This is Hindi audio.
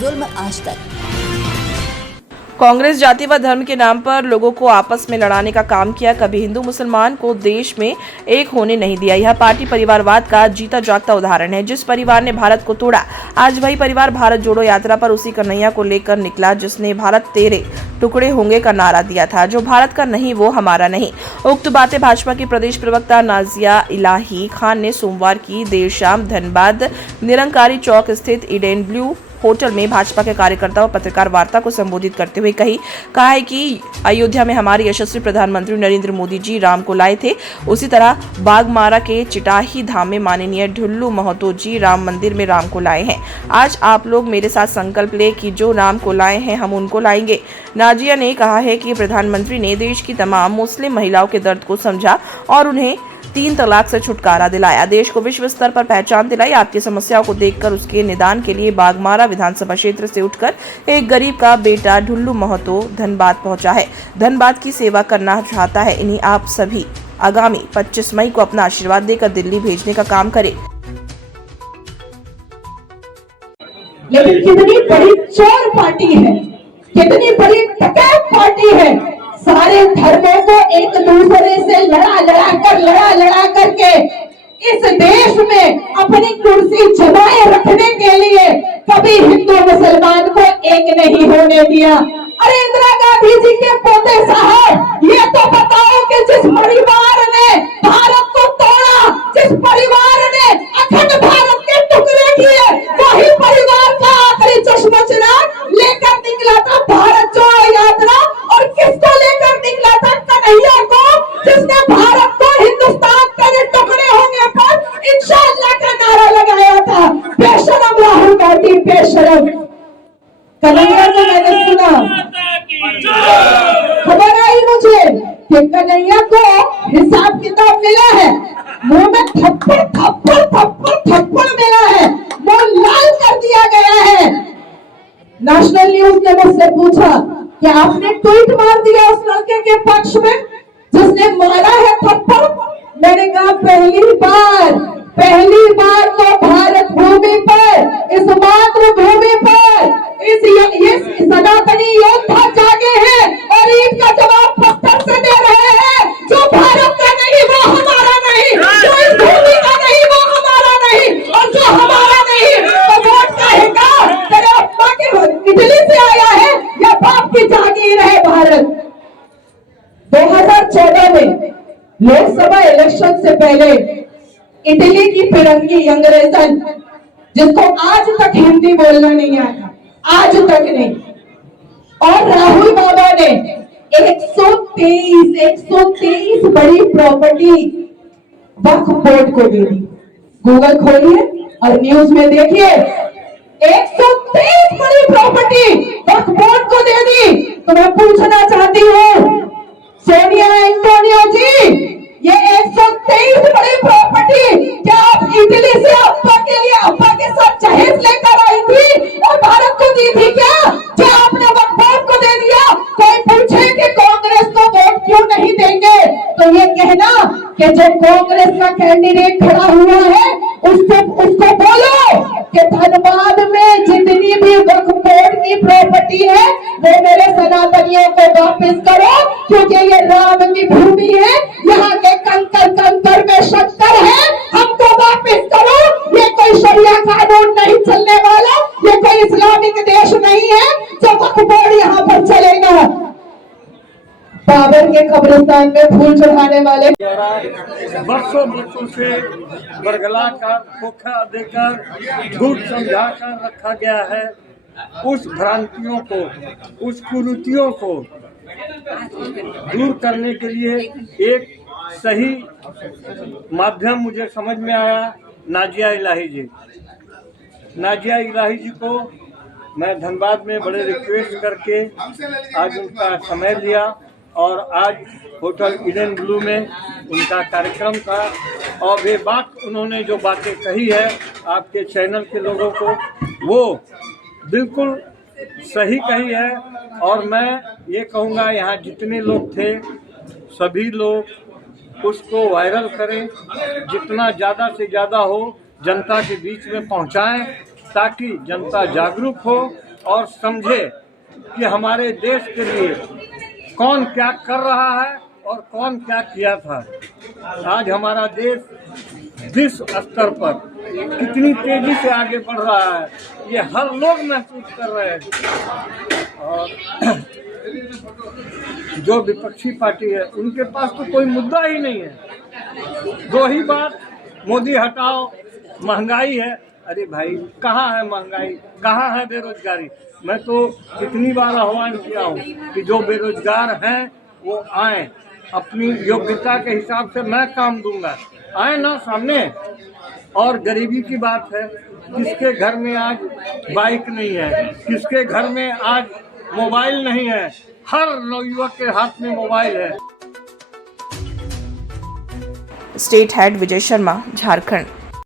जुल्म आज तक। कांग्रेस जाति व धर्म के नाम पर लोगों को आपस में लड़ाने का काम किया। कभी हिंदू मुसलमान को देश में एक होने नहीं दिया। यह पार्टी परिवारवाद का जीता जागता उदाहरण है। जिस परिवार ने भारत को तोड़ा, आज वही परिवार भारत जोड़ो यात्रा पर उसी कन्हैया को लेकर निकला जिसने भारत तेरे टुकड़े होंगे का नारा दिया था। जो भारत का नहीं वो हमारा नहीं। उक्त बातें भाजपा की प्रदेश प्रवक्ता नाजिया इलाही खान ने सोमवार की देर शाम धनबाद निरंकारी चौक स्थित ईडेन ब्लू होटल में भाजपा के कार्यकर्ता व पत्रकार वार्ता को संबोधित करते हुए कहा है कि अयोध्या में हमारे यशस्वी प्रधानमंत्री नरेंद्र मोदी जी राम को लाए थे, उसी तरह बागमारा के चिटाही धाम में माननीय ढुल्लू महतो जी राम मंदिर में राम को लाए हैं। आज आप लोग मेरे साथ संकल्प ले कि जो राम को लाए हैं हम उनको लाएंगे। नाजिया ने कहा है कि प्रधानमंत्री ने देश की तमाम मुस्लिम महिलाओं के दर्द को समझा और उन्हें 3 तलाक से छुटकारा दिलाया। देश को विश्व स्तर पर पहचान दिलाई। आपकी समस्याओं को देखकर उसके निदान के लिए बागमारा विधानसभा क्षेत्र से उठकर एक गरीब का बेटा ढुल्लू महतो धनबाद पहुंचा है। धनबाद की सेवा करना चाहता है। इन्हीं आप सभी आगामी 25 मई को अपना आशीर्वाद देकर दिल्ली भेजने का काम करें। लेकिन कितनी बड़ी चोर पार्टी है, कितनी बड़ी डकैत पार्टी है। सारे धर्मों को एक दूसरे से लड़ा करके इस देश में अपनी कुर्सी जमाए रखने के लिए कभी हिंदू मुसलमान को एक नहीं होने दिया। अरे इंदिरा गांधी जी के पोते साहब, ये तो बताओ कि जिस परिवार ने भारत को तोड़ा, जिस परिवार ने अखंड भारत के टुकड़े किए, वही परिवार का आखिरी चश्मा चिराग लेकर निकला था भारत जोड़ो यात्रा। और किसको लेकर निकला था? कन्हैया को, जिसने भारत को हिंदुस्तान के टुकड़े होने पर इंशाअल्लाह का नारा लगाया था। बेशरम राहुल गांधी, बेशरम। कन्हैया को मैंने सुना, खबर आई मुझे कि कन्हैया को हिसाब किताब मिला है, मुंह में थप्पड़ मिला है, मुंह लाल कर दिया गया है। नेशनल न्यूज ने मुझसे पूछा कि आपने ट्वीट मार दिया उस लड़के के पक्ष में जिसने मारा है थप्पड़। मैंने कहा पहली बार तो भारत भूमि पर, इस मातृभूमि पर इस सनातनी योद्धा जागे हैं और ईद का जवाब पत्थर से दे रहे हैं। जो भारत का नहीं वो हमारा नहीं, जो इस भूमि का नहीं वो हमारा नहीं, और जो हमारा नहीं तो वोट कहेगा। तेरे अब्बा के इटली से आया है या बाप की जागीर है भारत। 2014 में लोकसभा इलेक्शन से पहले इटली की फिरंगी अंग्रेजन, जिसको आज तक हिंदी बोलना नहीं आता, आज तक नहीं, और राहुल बाबा ने 123 बड़ी प्रॉपर्टी वक्फ बोर्ड को दे दी। गूगल खोलिए और न्यूज में देखिए, 123 बड़ी प्रॉपर्टी वक्फ बोर्ड को दे दी। तो मैं पूछना चाहती हूँ सोनिया एंटोनियो जी, ये 123 बड़ी प्रॉपर्टी क्या आप इटली से अब्बा के साथ जहेज लेकर आई थी और भारत को दी थी क्या? क्या आपने वक्फ बोर्ड को दे दिया? कोई पूछे कि कांग्रेस को वोट क्यों नहीं देंगे, तो ये कहना कि जो कांग्रेस का कैंडिडेट खड़ा हुआ है उसको बोलो कि धनबाद में जितनी भी वक्फ बोर्ड की प्रॉपर्टी है वो मेरे सनातनियों को वापस करो, क्योंकि ये राम की भूमि है, यहाँ के कंकर में शक्कर है, हमको वापस करो। ये कोई शरिया कानून नहीं चलने वाला, ये कोई इस्लामिक देश नहीं है जो वक्फ बोर्ड यहाँ पर चलेगा। बाबर के कब्रिस्तान में फूल चढ़ाने वाले बरसों से बरगला का धोखा देकर झूठ समझा कर रखा गया है। उस भ्रांतियों को, उस कुरीतियों को दूर करने के लिए एक सही माध्यम मुझे समझ में आया, नाजिया इलाही जी। नाजिया इलाही जी को मैं धनबाद में बड़े रिक्वेस्ट करके आज उनका समय लिया और आज होटल ईडन ब्लू में उनका कार्यक्रम था। और वे बात उन्होंने जो बातें कही है आपके चैनल के लोगों को, वो बिल्कुल सही कही है। और मैं ये कहूँगा यहाँ जितने लोग थे सभी लोग उसको वायरल करें, जितना ज़्यादा से ज़्यादा हो जनता के बीच में पहुँचाएं, ताकि जनता जागरूक हो और समझे कि हमारे देश के लिए कौन क्या कर रहा है और कौन क्या किया था। आज हमारा देश विश्व स्तर पर कितनी तेजी से आगे बढ़ रहा है, ये हर लोग महसूस कर रहे हैं। और जो विपक्षी पार्टी है उनके पास तो कोई मुद्दा ही नहीं है। दो ही बात, मोदी हटाओ, महंगाई है। अरे भाई, कहाँ है महंगाई, कहाँ है बेरोजगारी? मैं तो कितनी बार आह्वान किया हूँ कि जो बेरोजगार हैं वो आए, अपनी योग्यता के हिसाब से मैं काम दूंगा, आए ना सामने। और गरीबी की बात है, किसके घर में आज बाइक नहीं है, किसके घर में आज मोबाइल नहीं है? हर नवयुवक के हाथ में मोबाइल है। State head Vijay Sharma, Jharkhand.